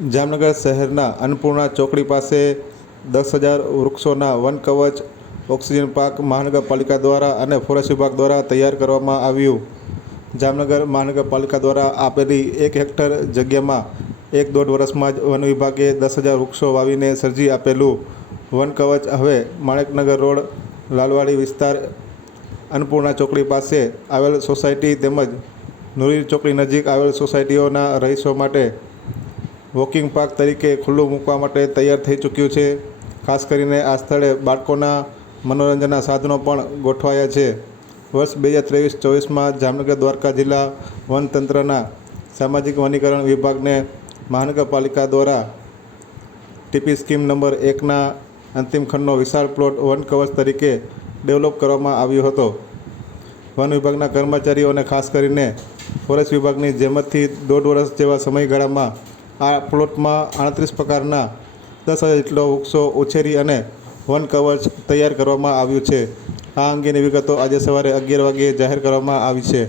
જામનગર શહેરના અન્નપૂર્ણા ચોકડી પાસે 10,000 વૃક્ષોના વન કવચ ઓક્સિજન પાર્ક મહાનગરપાલિકા દ્વારા અને ફોરેસ્ટ વિભાગ દ્વારા તૈયાર કરવામાં આવ્યું. જામનગર મહાનગરપાલિકા દ્વારા આપેલી 1 હેક્ટર જગ્યામાં 1-1.5 વર્ષમાં જ વન વિભાગે 10,000 વૃક્ષો વાવીને સર્જી આપેલું વન કવચ હવે માણેકનગર રોડ, લાલવાડી વિસ્તાર, અન્નપૂર્ણા ચોકડી પાસે આવેલ સોસાયટી તેમજ નુરી ચોકડી નજીક આવેલ સોસાયટીઓના રહીશો માટે વોકિંગ પાર્ક તરીકે ખુલ્લું મૂકવા માટે તૈયાર થઈ ચૂક્યું છે. ખાસ કરીને આ સ્થળે બાળકોના મનોરંજનના સાધનો પણ ગોઠવાયા છે. વર્ષ 2023-24માં જામનગર દ્વારકા જિલ્લા વનતંત્રના સામાજિક વનીકરણ વિભાગને મહાનગરપાલિકા દ્વારા ટીપી સ્કીમ નંબર 1ના અંતિમ ખંડનો વિશાળ પ્લોટ વન કવચ તરીકે ડેવલપ કરવામાં આવ્યો હતો. વન વિભાગના કર્મચારીઓને ખાસ કરીને ફોરેસ્ટ વિભાગની જેમતથી 1.5 વર્ષ જેવા સમયગાળામાં આ પ્લોટમાં 38 પ્રકારના 10,000 જેટલા વૃક્ષો ઉછેરી અને વન કવચ તૈયાર કરવામાં આવ્યું છે. આ અંગેની વિગતો આજે સવારે 11 વાગ્યે જાહેર કરવામાં આવી છે.